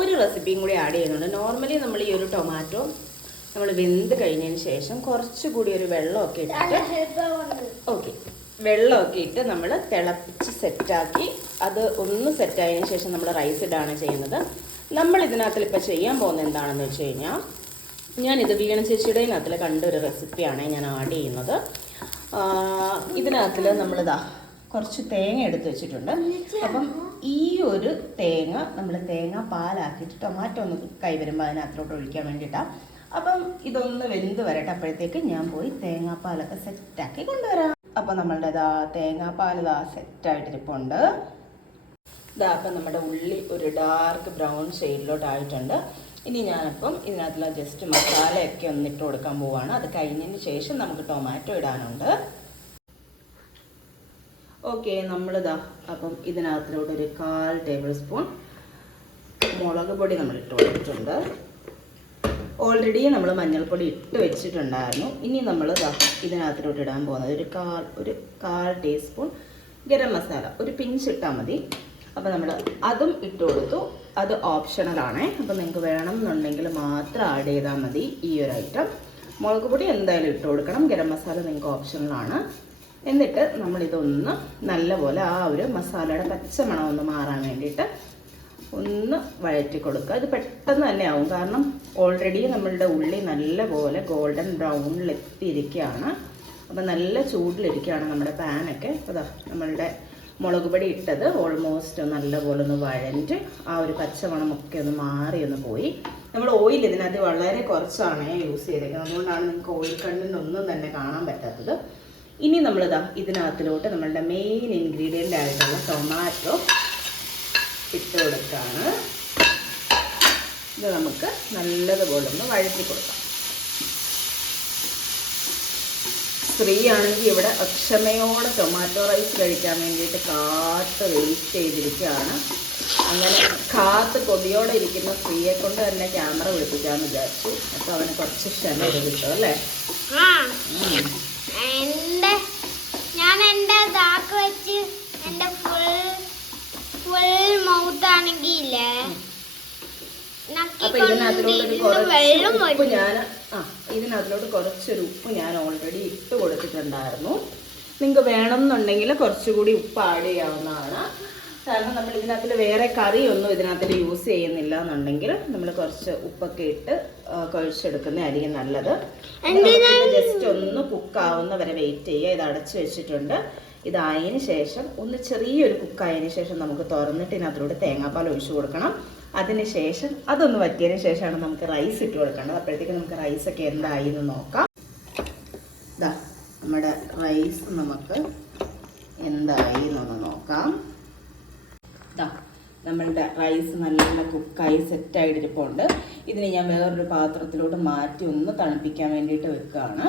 ഒരു റെസിപ്പിയും കൂടി ആഡ് ചെയ്യുന്നുണ്ട്. നോർമലി നമ്മൾ ഈ ഒരു ടൊമാറ്റോ നമ്മൾ വെന്ത് കഴിഞ്ഞതിന് ശേഷം കുറച്ചുകൂടി ഒരു വെള്ളമൊക്കെ ഇട്ടിട്ട് ഓക്കെ വെള്ളമൊക്കെ ഇട്ട് നമ്മൾ തിളപ്പിച്ച് സെറ്റാക്കി അത് ഒന്ന് സെറ്റായതിനു ശേഷം നമ്മൾ റൈസ് ഇടാണ് ചെയ്യുന്നത്. നമ്മൾ ഇതിനകത്തിൽ ഇപ്പോൾ ചെയ്യാൻ പോകുന്ന എന്താണെന്ന് വെച്ച് കഴിഞ്ഞാൽ ഞാനിത് വീണ ചേച്ചിയുടെ ഇതിനകത്തിൽ കണ്ടൊരു റെസിപ്പിയാണ് ഞാൻ ആഡ് ചെയ്യുന്നത്. ഇതിനകത്തിൽ നമ്മളിതാ കുറച്ച് തേങ്ങ എടുത്ത് വെച്ചിട്ടുണ്ട്. അപ്പം ഈ ഒരു തേങ്ങ നമ്മൾ തേങ്ങ പാലാക്കിയിട്ട് ടൊമാറ്റോ ഒന്ന് കൈ വരുമ്പോൾ അതിനകത്തോട്ട് ഒഴിക്കാൻ വേണ്ടിയിട്ടാണ് അപ്പം ഇതൊന്ന് വെന്ത് വരട്ടെ അപ്പോഴത്തേക്ക് ഞാൻ പോയി തേങ്ങാപ്പാലൊക്കെ സെറ്റാക്കി കൊണ്ടുവരാം. അപ്പം നമ്മളുടെ ഇതാ തേങ്ങാപ്പാൽ ഇതാ സെറ്റായിട്ടിരിപ്പുണ്ട് ഇതാ അപ്പം നമ്മുടെ ഉള്ളി ഒരു ഡാർക്ക് ബ്രൗൺ ഷെയ്ഡിലോട്ടായിട്ടുണ്ട് ഇനി ഞാനപ്പം ഇതിനകത്തുള്ള ജസ്റ്റ് മസാലയൊക്കെ ഒന്ന് ഇട്ട് കൊടുക്കാൻ പോവാണ്. അത് കഴിഞ്ഞതിന് ശേഷം നമുക്ക് ടൊമാറ്റോ ഇടാനുണ്ട്. ഓക്കെ നമ്മളിതാ അപ്പം ഇതിനകത്തിലോട്ട് ഒരു കാൽ ടേബിൾ സ്പൂൺ മുളക് പൊടി നമ്മൾ ഇട്ട് കൊടുത്തിട്ടുണ്ട്. ഓൾറെഡി നമ്മൾ മഞ്ഞൾപ്പൊടി ഇട്ട് വെച്ചിട്ടുണ്ടായിരുന്നു. ഇനി നമ്മൾ ഇതിനകത്തിലോട്ട് ഇടാൻ പോകുന്നത് ഒരു കാൽ ഒരു കാൽ ടീസ്പൂൺ ഗരം മസാല. ഒരു പിഞ്ച് ഇട്ടാൽ മതി. അപ്പോൾ നമ്മൾ അതും ഇട്ട് കൊടുത്തു. അത് ഓപ്ഷണലാണേ അപ്പോൾ നിങ്ങൾക്ക് വേണം എന്നുണ്ടെങ്കിൽ മാത്രം ആഡ് ചെയ്താൽ മതി ഈ ഒരു ഐറ്റം മുളക് പൊടി എന്തായാലും ഇട്ട് കൊടുക്കണം. ഗരം മസാല നിങ്ങൾക്ക് ഓപ്ഷണലാണ് എന്നിട്ട് നമ്മളിതൊന്ന് നല്ലപോലെ ആ ഒരു മസാലയുടെ പച്ചമണം ഒന്ന് മാറാൻ വേണ്ടിയിട്ട് ഒന്ന് വഴറ്റി കൊടുക്കുക. ഇത് പെട്ടെന്ന് തന്നെ ആവും. കാരണം ഓൾറെഡി നമ്മളുടെ ഉള്ളി നല്ലപോലെ ഗോൾഡൻ ബ്രൗണിലെത്തിയിരിക്കുകയാണ് അപ്പം നല്ല ചൂടിലിരിക്കുകയാണ് നമ്മുടെ പാനൊക്കെ അതാ നമ്മളുടെ മുളക് പൊടി ഇട്ടത് ഓൾമോസ്റ്റ് നല്ലപോലെ ഒന്ന് വഴഞ്ഞിട്ട് ആ ഒരു പച്ചമണമൊക്കെ ഒന്ന് മാറി ഒന്ന് പോയി. നമ്മൾ ഓയിൽ ഇതിനകത്ത് വളരെ കുറച്ചാണ് യൂസ് ചെയ്തേക്കുന്നത്. അതുകൊണ്ടാണ് നിങ്ങൾക്ക് ഓയിൽ കണ്ണിനൊന്നും തന്നെ കാണാൻ പറ്റാത്തത്. ഇനി നമ്മളിതാ ഇതിനകത്തിലോട്ട് നമ്മളുടെ മെയിൻ ഇൻഗ്രീഡിയന്റ് ആയിട്ടുള്ള ടൊമാറ്റോ ഇട്ട് കൊടുക്കുകയാണ് ഇത് നമുക്ക് നല്ലതുപോലെ ഒന്ന് വഴറ്റി കൊടുക്കാം. സ്ത്രീ ആണെങ്കിൽ ഇവിടെ അക്ഷമയോടെ ടൊമാറ്റോ റൈസ് കഴിക്കാൻ വേണ്ടിയിട്ട് കാത്ത് വെയിറ്റ് ചെയ്തിരിക്കുകയാണ്. അങ്ങനെ കാത്ത് കൊതിയോടെ ഇരിക്കുന്ന സ്ത്രീയെ കൊണ്ട് തന്നെ ക്യാമറ വിളിപ്പിക്കാമെന്ന് വിചാരിച്ചു. അപ്പോൾ അവന് കുറച്ച് ക്ഷമ കിട്ടും അല്ലേ. ഞാൻ ദാക്ക് വെച്ച് ഫുൾ ഫുൾ മൗത്ത് ആണെങ്കിൽ ഇല്ലേ അപ്പൊ വെള്ളം ഞാൻ ആ ഇതിനകത്തിലോട്ട് കുറച്ചൊരു ഉപ്പ് ഞാൻ ഓൾറെഡി ഇട്ട് കൊടുത്തിട്ടുണ്ടായിരുന്നു. നിങ്ങൾക്ക് വേണമെന്നുണ്ടെങ്കിൽ കുറച്ചുകൂടി ഉപ്പ് ആഡ് ചെയ്യാവുന്നതാണ്. കാരണം നമ്മൾ ഇതിനകത്തിൽ വേറെ കറിയൊന്നും ഇതിനകത്തിൽ യൂസ് ചെയ്യുന്നില്ല എന്നുണ്ടെങ്കിൽ നമ്മൾ കുറച്ച് ഉപ്പൊക്കെ ഇട്ട് കുഴച്ചെടുക്കുന്നതായിരിക്കും നല്ലത്. ജസ്റ്റ് ഒന്ന് കുക്കാവുന്ന വരെ വെയിറ്റ് ചെയ്യുക. ഇത് അടച്ചു വെച്ചിട്ടുണ്ട്. ഇതായതിനു ശേഷം ഒന്ന് ചെറിയൊരു കുക്കായതിനു ശേഷം നമുക്ക് തുറന്നിട്ട് ഇതിനകത്തിലൂടെ തേങ്ങാപ്പാൽ ഒഴിച്ചു കൊടുക്കണം. അതിനുശേഷം അതൊന്ന് വറ്റിയതിന് ശേഷമാണ് നമുക്ക് റൈസ് ഇട്ട് കൊടുക്കേണ്ടത്. അപ്പോഴത്തേക്ക് നമുക്ക് ഒക്കെ എന്തായി എന്ന് നോക്കാം. ഇതാ നമ്മുടെ റൈസ് നമുക്ക് എന്തായി എന്നൊന്ന് നോക്കാം. ഇതാ നമ്മളുടെ റൈസ് നല്ല കുക്കായി സെറ്റായിട്ട് ഇരിപ്പുണ്ട് ഇതിനെ ഞാൻ വേറൊരു പാത്രത്തിലോട്ട് മാറ്റി ഒന്ന് തണുപ്പിക്കാൻ വേണ്ടിയിട്ട് വെക്കുകയാണ്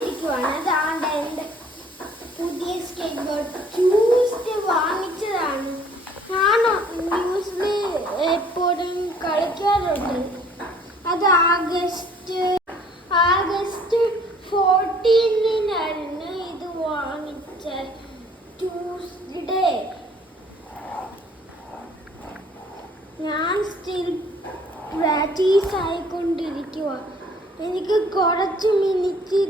ഇരിക്കുവാണ്. അതാണ്ട് എന്റെ പുതിയ സ്കേറ്റ് ബോർഡ് ട്യൂസ്ഡേ വാങ്ങിച്ചതാണ് ഞാൻ ന്യൂസിൽ എപ്പോഴും കളിക്കാറുണ്ട് അത് ആഗസ്റ്റ് ആഗസ്റ്റ് ഫോർട്ടീനിനായിരുന്നു ഇത് വാങ്ങിച്ച ട്യൂസ്ഡേ ഞാൻ സ്റ്റിൽ പ്രാക്ടീസ് ആയിക്കൊണ്ടിരിക്കുക എനിക്ക് കുറച്ച് മിനിറ്റ്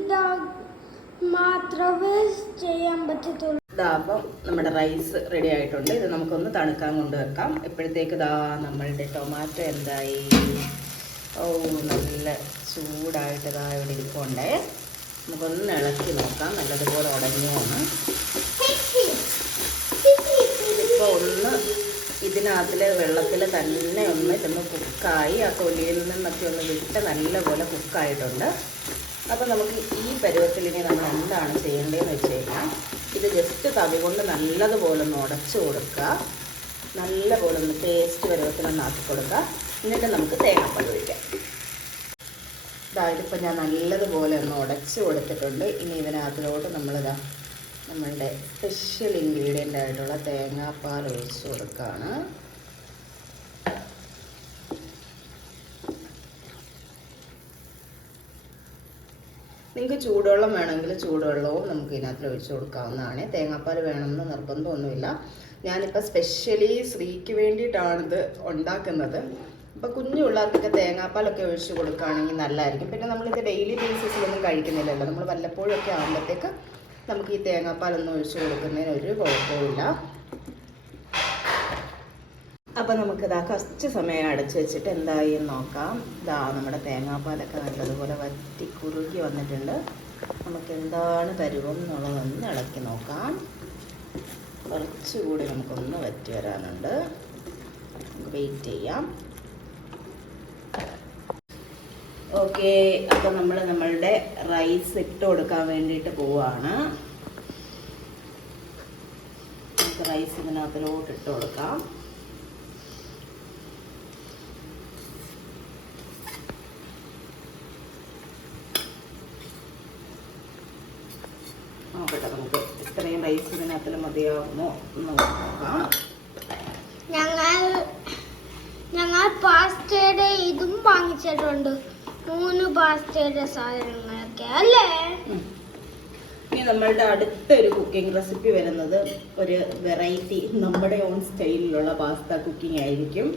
മാത്രമേ ചെയ്യാൻ പറ്റത്തുള്ളൂ. ഇതാ അപ്പം നമ്മുടെ റൈസ് റെഡി ആയിട്ടുണ്ട്. ഇത് നമുക്കൊന്ന് തണുക്കാൻ കൊണ്ടുവെക്കാം. എപ്പോഴത്തേക്ക് ഇതാ നമ്മളുടെ ടൊമാറ്റോ എന്തായി? ഓ നല്ല ചൂടായിട്ട് ഇതാ ഇവിടെ ഇരിപ്പുണ്ടേ. നമുക്കൊന്ന് ഇളക്കി നോക്കാം. നല്ലതുപോലെ ഉടങ്ങിയാണ് ഇപ്പോൾ ഒന്ന് ഇതിനകത്തിൽ വെള്ളത്തിൽ തന്നെ ഒന്ന് ഇതൊന്ന് കുക്കായി ആ തൊലിയിൽ നിന്നൊക്കെ ഒന്ന് വിട്ട് നല്ലപോലെ കുക്കായിട്ടുണ്ട് അപ്പോൾ നമുക്ക് ഈ പരുവത്തിൽ ഇനി നമ്മൾ എന്താണ് ചെയ്യേണ്ടതെന്ന് വെച്ച് കഴിഞ്ഞാൽ ഇത് ജസ്റ്റ് തവി കൊണ്ട് നല്ലതുപോലെ ഒന്ന് ഉടച്ചു കൊടുക്കുക നല്ലപോലെ ഒന്ന് പേസ്റ്റ് പരുവത്തിലൊന്ന് ആക്കി കൊടുക്കുക എന്നിട്ട് നമുക്ക് തേങ്ങാപ്പാൽ ഒഴിക്കാം. ഇതാ ഇതിപ്പോൾ ഞാൻ നല്ലതുപോലെ ഒന്ന് ഉടച്ച് കൊടുത്തിട്ടുണ്ട്. ഇനി ഇതിനകത്തിലോട്ട് നമ്മളിതാ നമ്മളുടെ സ്പെഷ്യൽ ഇൻഗ്രീഡിയന്റ് ആയിട്ടുള്ള തേങ്ങാപ്പാൽ ഒഴിച്ച് കൊടുക്കുകയാണ് നിങ്ങൾക്ക് ചൂടുവെള്ളം വേണമെങ്കിൽ ചൂടുവെള്ളവും നമുക്ക് ഇതിനകത്ത് ഒഴിച്ചു കൊടുക്കാവുന്നതാണ്. തേങ്ങാപ്പാൽ വേണമെന്ന് നിർബന്ധമൊന്നുമില്ല. ഞാനിപ്പോൾ സ്പെഷ്യലി ശ്രീക്ക് വേണ്ടിയിട്ടാണിത് ഉണ്ടാക്കുന്നത്. അപ്പോൾ കുഞ്ഞു പിള്ളേർക്കൊക്കെ തേങ്ങാപ്പാലൊക്കെ ഒഴിച്ച് കൊടുക്കുകയാണെങ്കിൽ നല്ലതായിരിക്കും. പിന്നെ നമ്മളിത് ഡെയിലി ബേസിസിലൊന്നും കഴിക്കുന്നില്ലല്ലോ. നമ്മൾ വല്ലപ്പോഴൊക്കെ ആകുമ്പോഴത്തേക്ക് നമുക്ക് ഈ തേങ്ങാപ്പാലൊന്നും ഒഴിച്ച് കൊടുക്കുന്നതിന് ഒരു കുഴപ്പമില്ല അപ്പോൾ നമുക്കിതാ കുറച്ച് സമയം അടച്ച് വെച്ചിട്ട് എന്തായി എന്ന് നോക്കാം. ഇതാ നമ്മുടെ തേങ്ങാപ്പാലൊക്കെ നല്ലതുപോലെ വറ്റി കുറുകി വന്നിട്ടുണ്ട്. നമുക്ക് എന്താണ് പരുവം എന്നുള്ളതൊന്ന് ഇളക്കി നോക്കാം. കുറച്ചുകൂടി നമുക്കൊന്ന് വറ്റി വരാനുണ്ട്. നമുക്ക് വെയിറ്റ് ചെയ്യാം. ഓക്കെ അപ്പോൾ നമ്മൾ നമ്മളുടെ റൈസ് ഇട്ട് കൊടുക്കാൻ വേണ്ടിയിട്ട് പോവാണ്. നമുക്ക് റൈസ് ഇതിനകത്തിലോട്ട് ഇട്ട് കൊടുക്കാം. റൈസ് മതിയാകുമോ എന്ന് നോക്കാം. ഞങ്ങൾ ഞങ്ങൾ പാസ്റ്റയുടെ ഇതും വാങ്ങിച്ചിട്ടുണ്ട്. മൂന്ന് പാസ്റ്റയുടെ സാധനങ്ങളൊക്കെ അല്ലേ. ഇനി നമ്മളുടെ അടുത്തൊരു കുക്കിംഗ് റെസിപ്പി വരുന്നത് ഒരു വെറൈറ്റി നമ്മുടെ ഓൺ സ്റ്റൈലിലുള്ള പാസ്ത കുക്കിംഗ് ആയിരിക്കും.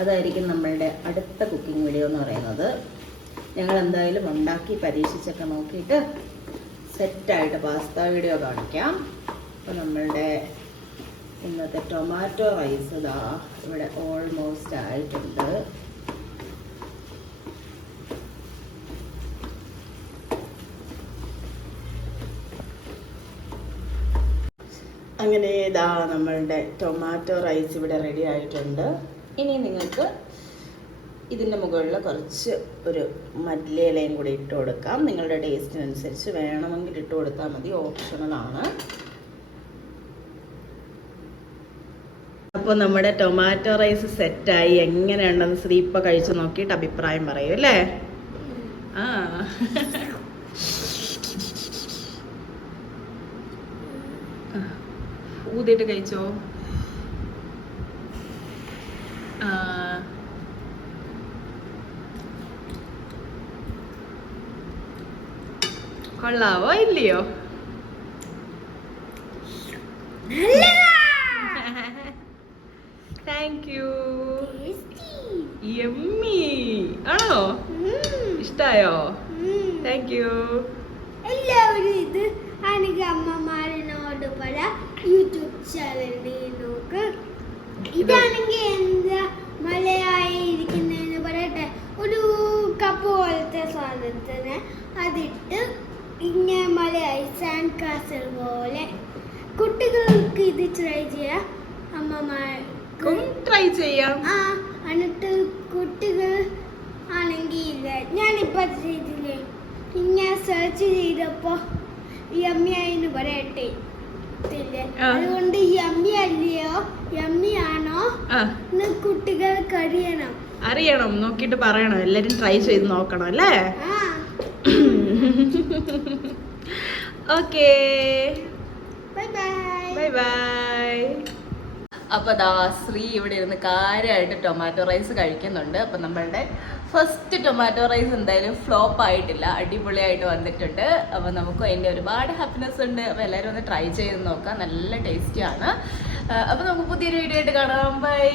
അതായിരിക്കും നമ്മളുടെ അടുത്ത കുക്കിംഗ് വീഡിയോ എന്ന് പറയുന്നത്. ഞങ്ങൾ എന്തായാലും ഉണ്ടാക്കി പരീക്ഷിച്ചൊക്കെ നോക്കിയിട്ട് സെറ്റായിട്ട് പാസ്ത വീഡിയോ കാണിക്കാം. അപ്പോൾ നമ്മളുടെ ഇന്നത്തെ ടൊമാറ്റോ റൈസ് ഇതാ ഇവിടെ ഓൾമോസ്റ്റ് ആയിട്ടുണ്ട്. അങ്ങനെ ഇതാ നമ്മളുടെ ടൊമാറ്റോ റൈസ് ഇവിടെ റെഡി ആയിട്ടുണ്ട്. ഇനി നിങ്ങൾക്ക് ഇതിന്റെ മുകളിൽ കുറച്ച് ഒരു മല്ലിയിലയും കൂടി ഇട്ട് കൊടുക്കാം. നിങ്ങളുടെ ടേസ്റ്റിനനുസരിച്ച് വേണമെങ്കിൽ ഇട്ട് കൊടുത്താൽ മതി. ഓപ്ഷണലാണ് അപ്പോൾ നമ്മുടെ ടൊമാറ്റോ റൈസ് സെറ്റായി എങ്ങനെയുണ്ടെന്ന് ശ്രീ ഇപ്പം കഴിച്ച് നോക്കിയിട്ട് അഭിപ്രായം പറയൂ അല്ലേ? ആ. ഊതിയിട്ട് കഴിച്ചോ? ആ. കൊള്ളാവോ? ഇല്ലയോ? താങ്ക് യു യമ്മി ആണോ? ഇഷ്ടായോ? താങ്ക് യു എല്ലാവരും ഇത് ആണെങ്കിൽ അമ്മമാരിനോട് പല യൂട്യൂബ് ചാനലിൽ നോക്ക്. ഇതാണെങ്കിൽ എന്താ മലയായി ഇരിക്കുന്നതെന്ന് പറയട്ടെ? ഒരു കപ്പ് പോലത്തെ സാധനത്തിന് അതിട്ട് ഇങ്ങനെ മലയായി സാൻഡ് കാസൽ പോലെ കുട്ടികൾക്ക് ഇത് ട്രൈ ചെയ്യാം. അമ്മമാർക്കും. ട്രൈ ചെയ്യാം. ആ എന്നിട്ട് കുട്ടികൾ ആണെങ്കിൽ ഇല്ല ഞാനിപ്പോൾ ചെയ്തില്ലേ? ഞാൻ സെർച്ച് ചെയ്തപ്പോൾ യമ്മി ആയിന്ന് പറയട്ടെ. അതുകൊണ്ട് യമ്മി അല്ലയോ? യമ്മി ആണോ? കുട്ടികൾക്ക് അറിയണം. അറിയണം. നോക്കിയിട്ട് പറയണം. എല്ലാരും ട്രൈ ചെയ്ത് നോക്കണം അല്ലേ? ആ. Okay bye bye bye bye അപ്പൊ ദാ ശ്രീ ഇവിടെ ഇരുന്ന് കാര്യമായിട്ട് ടൊമാറ്റോ റൈസ് കഴിക്കുന്നുണ്ട്. അപ്പൊ നമ്മളുടെ ഫസ്റ്റ് ടൊമാറ്റോ റൈസ് എന്തായാലും ഫ്ലോപ്പ് ആയിട്ടില്ല അടിപൊളിയായിട്ട് വന്നിട്ടുണ്ട്. അപ്പൊ നമുക്കും അതിന്റെ ഒരുപാട് ഹാപ്പിനെസ് ഉണ്ട്. അപ്പൊ എല്ലാവരും ഒന്ന് ട്രൈ ചെയ്ത് നോക്കാം. നല്ല ടേസ്റ്റിയാണ് അപ്പൊ നമുക്ക് പുതിയൊരു വീഡിയോ ആയിട്ട് കാണാം. ബൈ